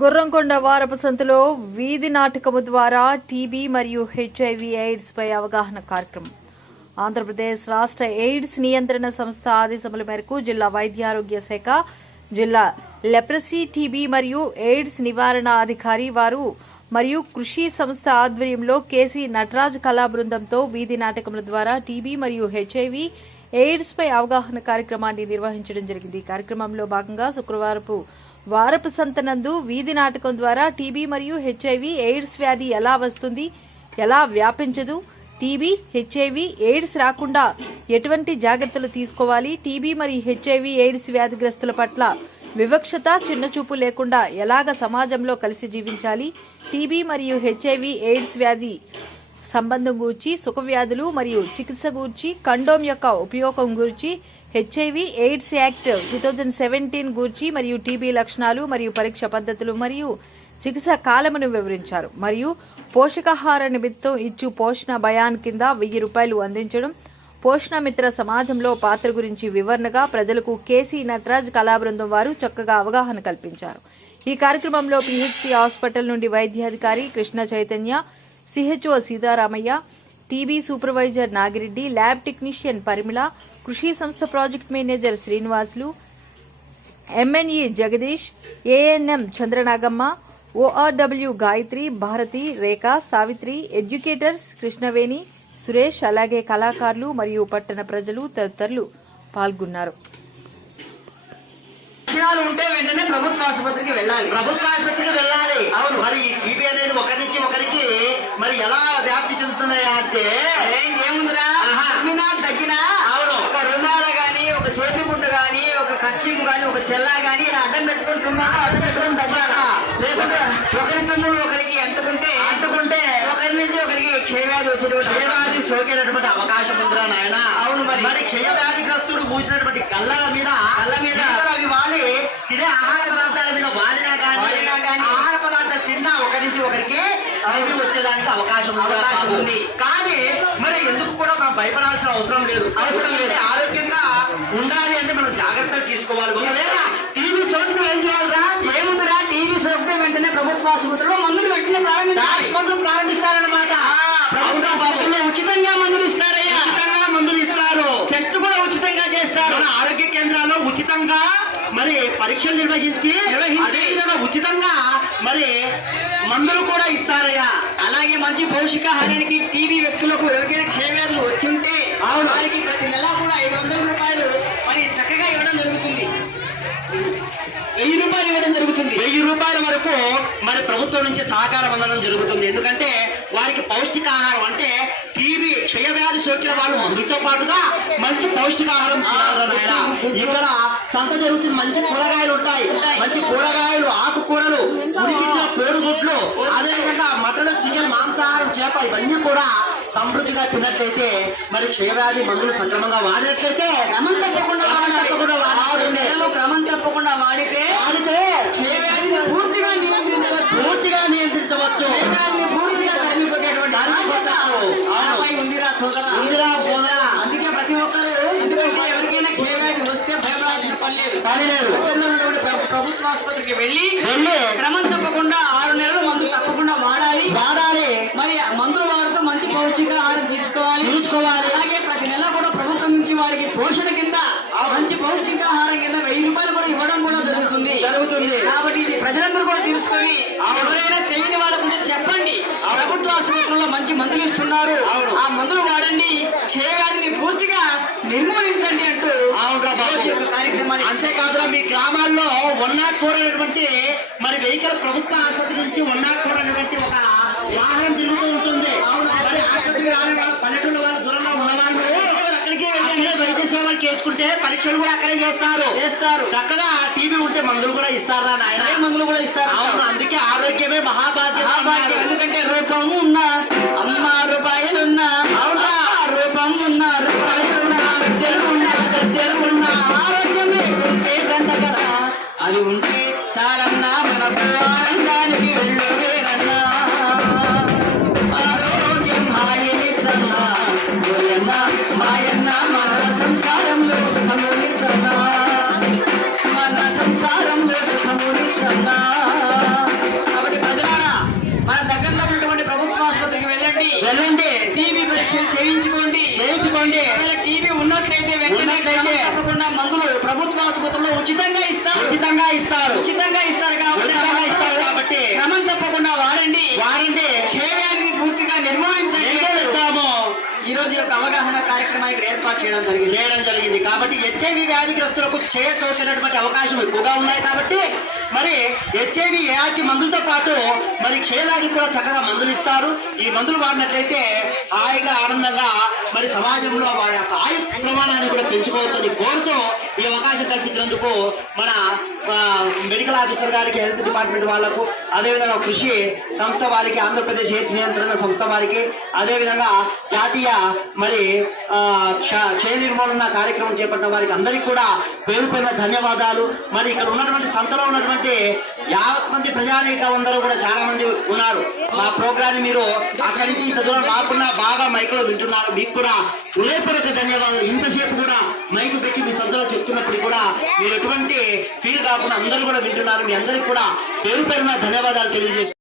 గుర్రంకొండ వారపు సంతలో వీధి నాటకము ద్వారా టీబీ మరియు హెచ్ఐవి ఎయిడ్స్ పై అవగాహన కార్యక్రమం. ఆంధ్రప్రదేశ్ రాష్ట్ర ఎయిడ్స్ నియంత్రణ సంస్థ ఆదేశముల మేరకు జిల్లా వైద్యారోగ్య శాఖ జిల్లా లెప్రసీ టీబీ మరియు ఎయిడ్స్ నివారణ అధికారి వారు మరియు కృషి సంస్థ ఆధ్వర్యంలో కేసీ నటరాజ్ కళా బృందంతో వీధి నాటకముల ద్వారా టీబీ మరియు హెచ్ఐవి ఎయిడ్స్ పై అవగాహన కార్యక్రమాన్ని నిర్వహించడం జరిగింది. కార్యక్రమంలో భాగంగా శుక్రవారపు వారపు సంతనందు వీధి నాటకం ద్వారా టీబీ మరియు హెచ్ఐవి ఎయిడ్స్ వ్యాధి ఎలా వస్తుంది ఎలా వ్యాపించదు టీబీ హెచ్ఐవి ఎయిడ్స్ రాకుండా ఎటువంటి జాగ్రత్తలు తీసుకోవాలి టీబీ మరియు హెచ్ఐవి ఎయిడ్స్ వ్యాధిగ్రస్తుల పట్ల వివక్షత చిన్నచూపు లేకుండా ఎలాగ సమాజంలో కలిసి జీవించాలి టీబీ మరియు హెచ్ఐవి ఎయిడ్స్ వ్యాధి సంబంధం గూర్చి సుఖవ్యాధులు మరియు చికిత్స గూర్చి కండోమ్ యొక్క ఉపయోగం గూర్చి HIV AIDS act two thousand seventeen గూర్చి మరియు టీబీ లక్షణాలు మరియు పరీక్ష పద్ధతులు మరియు చికిత్స కాలమును వివరించారు. మరియు పోషకాహార నిమిత్తం ఇచ్చు పోషణ భయాన్ కింద వెయ్యి రూపాయలు అందించడం పోషణ మిత్ర సమాజంలో పాత్ర గురించి వివరణగా ప్రజలకు కేసీ నటరాజ్ కళాబృందం వారు చక్కగా అవగాహన కల్పించారు. ఈ కార్యక్రమంలో పిహెచ్సి హాస్పిటల్ నుండి వైద్యాధికారి Krishna Chaitanya CHO Sitaramayya TB supervisor Nagireddy lab technician Parimala Krushi సంస్థ project manager Srinivasulu MNE Jagadish ANM Chandranagamma ORW Gayatri Bharati Rekha Savitri educators Krishnaveni Suresh అలాగే కళాకారులు మరియు పట్టణ ప్రజలు తదితరులు పాల్గొన్నారు. లక్షణాలు ఉంటే వెంటనే ప్రభుత్వ ఆసుపత్రికి వెళ్ళాలి ప్రభుత్వ ఆసుపత్రికి వెళ్ళాలి అవును. మరి ఈ టీబీ అనేది ఒకరి నుంచి ఒకరికి మరి ఎలా వ్యాప్తి చెందుతున్నాయా అంటే ఏముందిరా. తగ్గినా అవును. ఒక రుమాల గాని ఒక చేతి గుడ్డ గాని ఒక కచ్చిం గాని ఒక చెల్లా గాని ఇలా అడ్డం పెట్టుకుని రుమాల అడ్డం పెట్టుకుని తగ్గాలా లేకుంటే ఒకరి తుమ్ములు ఒకరికి ఎంతకుంటే అంటుకుంటే ఒకరి నుంచి ఒకరికి క్షయవ్యాధి వచ్చేటువంటి క్షయవ్యాధి సోకేటటువంటి అవకాశం ఉందిరా నాయన అవును మరి. మరి మూసినటువంటి కళ్ళల మీద కళ్ళ మీద అవి వాలి. తినే ఆహార పదార్థాల మీద వాలినా కానీ ఆహార పదార్థాలు తిన్నా ఒకరి నుంచి ఒకరికి టీబీ వచ్చేదానికి అవకాశం ఉంది. అవకాశం ఉంది. కానీ మరి ఎందుకు కూడా మనం భయపడాల్సిన అవసరం లేదు? అవసరం లేదు. ఆరోగ్యంగా ఉండాలి అంటే మనం జాగ్రత్తలు తీసుకోవాలి. టీబీ సోకిన ఏం చేయాలిరా? ఏముందిరా? టీవీ సోకితే వెంటనే ప్రభుత్వ ఆసుపత్రిలో మందులు వెంటనే ప్రారంభించాలి మందులు ప్రారంభిస్తారనమాట ప్రభుత్వ ఆసుపత్రిలో ఉచితంగా మందులు ఇస్తారయ్యా ఉచితంగా మందులు ఇస్తారు టెస్ట్ కూడా ఉచితంగా చేస్తారు మన ఆరోగ్య కేంద్రాల్లో ఉచితంగా మరి పరీక్షలు నిర్వహించి నిర్వహించి. అదేవిధంగా ఉచితంగా మరి మందులు కూడా ఇస్తారయ్యా. అలాగే మంచి పౌష్టికాహారానికి టీవీ వ్యక్తులకు ఎవరికైనా క్షయవ్యాధులు వచ్చి ఉంటే. వారికి ప్రతి నెల కూడా ఐదు వందల రూపాయలు మరి చక్కగా ఇవ్వడం జరుగుతుంది. వెయ్యి రూపాయలు ఇవ్వడం జరుగుతుంది. వెయ్యి రూపాయల వరకు మరి ప్రభుత్వం నుంచి సహకారం అందడం జరుగుతుంది. ఎందుకంటే వారికి పౌష్టికాహారం అంటే టీబీ క్షయవ్యాధి సోకిన వాళ్ళు మందులతో పాటుగా మంచి పౌష్టికాహారం. ఇక్కడ సంత జరుగుతుంది. మంచి కూరగాయలు ఉంటాయి. మంచి కూరగాయలు ఆకుకూరలు ఉడికించిన కోడిగుడ్లు అదేవిధంగా మటన్ చికెన్ మాంసాహారం చేప ఇవన్నీ కూడా సమృద్ధిగా తిన్నట్లయితే మరి క్షయవ్యాధి మందులు సక్రమంగా వాడినట్లయితే క్రమం తప్పకుండా క్రమం తప్పకుండా వాడితే వాడితే క్షయవ్యాధిని పూర్తిగా అందుకే ప్రతి ఒక్కరు ఎందుకంటే ఎవరికైనా వస్తే భయపడాల్సిన పని లేదు. ప్రభుత్వ ఆసుపత్రికి వెళ్ళి క్రమం తప్పకుండా ఆరు నెలలు మందులు తప్పకుండా వాడాలి. వాడాలి. మరి మందులు వాడుతూ మంచి పౌష్టికాహారం తీసుకోవాలి. తీసుకోవాలి. అలాగే ప్రతి నెల కూడా ప్రభుత్వం నుంచి వారికి పోషణ కింద మంచి పౌష్టికాహారం కింద వెయ్యి రూపాయలు కూడా ఇవ్వడం కూడా జరుగుతుంది. జరుగుతుంది. కాబట్టి ఇది ప్రజలందరూ కూడా తెలుసుకొని ఎవరైనా తెలియని వాళ్ళకు చెప్పండి ప్రభుత్వ ఆసుపత్రుల్లో మంచి మందులు ఇస్తున్నారు. ఆ మందులు వాడండి. క్షయవ్యాధిని పూర్తిగా నిర్మూలించండి అంటూ కార్యక్రమాన్ని అంతేకాదురా మీ గ్రామాల్లో వన్ నాట్ ఫోర్ అనేటువంటి మరి వెహికల్ ప్రభుత్వ ఆసుపత్రి నుంచి వన్ నాట్ ఫోర్ అనేటువంటి ఒక వాహనం తిరుగుతూ ఉంటుంది మరి ఆసుపత్రి రాని వాళ్ళు పల్లెటూరు వాళ్ళు దూరంగా ఉన్న వాళ్ళు అక్కడికే అక్కడే వెళ్ళండి వైద్య చేసుకుంటే పరీక్షలు కూడా అక్కడే చేస్తారు. చేస్తారు. చక్కగా టీబీ ఉంటే మందులు కూడా ఇస్తారా నాయన? మందులు కూడా ఇస్తారు. అవును అందుకే ఆరోగ్యమే మహాభాగ్యం మహాభాగ్యం. ఎందుకంటే రూపం ఉన్నా అమ్మ రూపాయలున్నా అవునా? రూపం ఉన్నా రూపాయలున్నా గద్దెలు ఉన్నా గద్దెలు ఉన్నా ఆరోగ్యమే. ఉంటే దండగరా అది ఉంటే చాలన్నా మనకు. పరీక్షలు చేయించుకోండి. చేయించుకోండి. టీబీ ఉన్నట్లయితే వెంటనే తప్పకుండా మందులు ప్రభుత్వ ఆసుపత్రుల్లో ఉచితంగా ఇస్తారు. ఉచితంగా ఇస్తారు. ఉచితంగా ఇస్తారు కాబట్టి ఇస్తారు కాబట్టి క్రమం తప్పకుండా వాడండి. వాడండి. క్షేమాన్ని పూర్తిగా నిర్మూలించాలి ఈ రోజు యొక్క అవగాహన కార్యక్రమం ఇక్కడ ఏర్పాటు చేయడం జరిగింది. చేయడం జరిగింది. కాబట్టి హెచ్ఐవి వ్యాధిగ్రస్తులకు చేతోచినటువంటి అవకాశం ఎక్కువగా ఉన్నాయి కాబట్టి మరి హెచ్ఐవి ఏఆర్కి మందులతో పాటు మరి క్షేమానికి కూడా చక్కగా మందులు ఇస్తారు. ఈ మందులు వాడినట్లయితే ஆயில ஆனந்தம் தான் మరి సమాజంలో వారి యొక్క ఆయు ప్రమాణాన్ని కూడా పెంచుకోవచ్చని కోరుతూ ఈ అవకాశం కల్పించినందుకు మన ఆ, medical officer garu health department వాళ్ళకు అదేవిధంగా కృషి సంస్థ వారికి ఆంధ్రప్రదేశ్ ఎయిడ్స్ నియంత్రణ సంస్థ వారికి అదేవిధంగా జాతీయ మరి ఆ, క్ష- క్షయ నిర్మూలన కార్యక్రమం చేపట్టిన వారికి అందరికీ కూడా పేరు పేరున ధన్యవాదాలు. మరి ఇక్కడ ఉన్నటువంటి సంతలో ఉన్నటువంటి యావత్ మంది ప్రజానీకలందరూ కూడా చాలా మంది ఉన్నారు. మా ప్రోగ్రాన్ని మీరు అక్కడి నుంచి ఇంత దూరం రాకుండా బాగా మైకులో వింటున్నారు. మీకు కూడా హృదయపూర్వక ధన్యవాదాలు. ఇంతసేపు కూడా మైకు పెట్టి మీ సంతలో చెప్తున్నప్పుడు కూడా మీరు ఎటువంటి ఫీల్ కాకుండా అందరూ కూడా వింటున్నారు. మీ అందరికీ కూడా పేరు పేరున ధన్యవాదాలు తెలియజేస్తున్నారు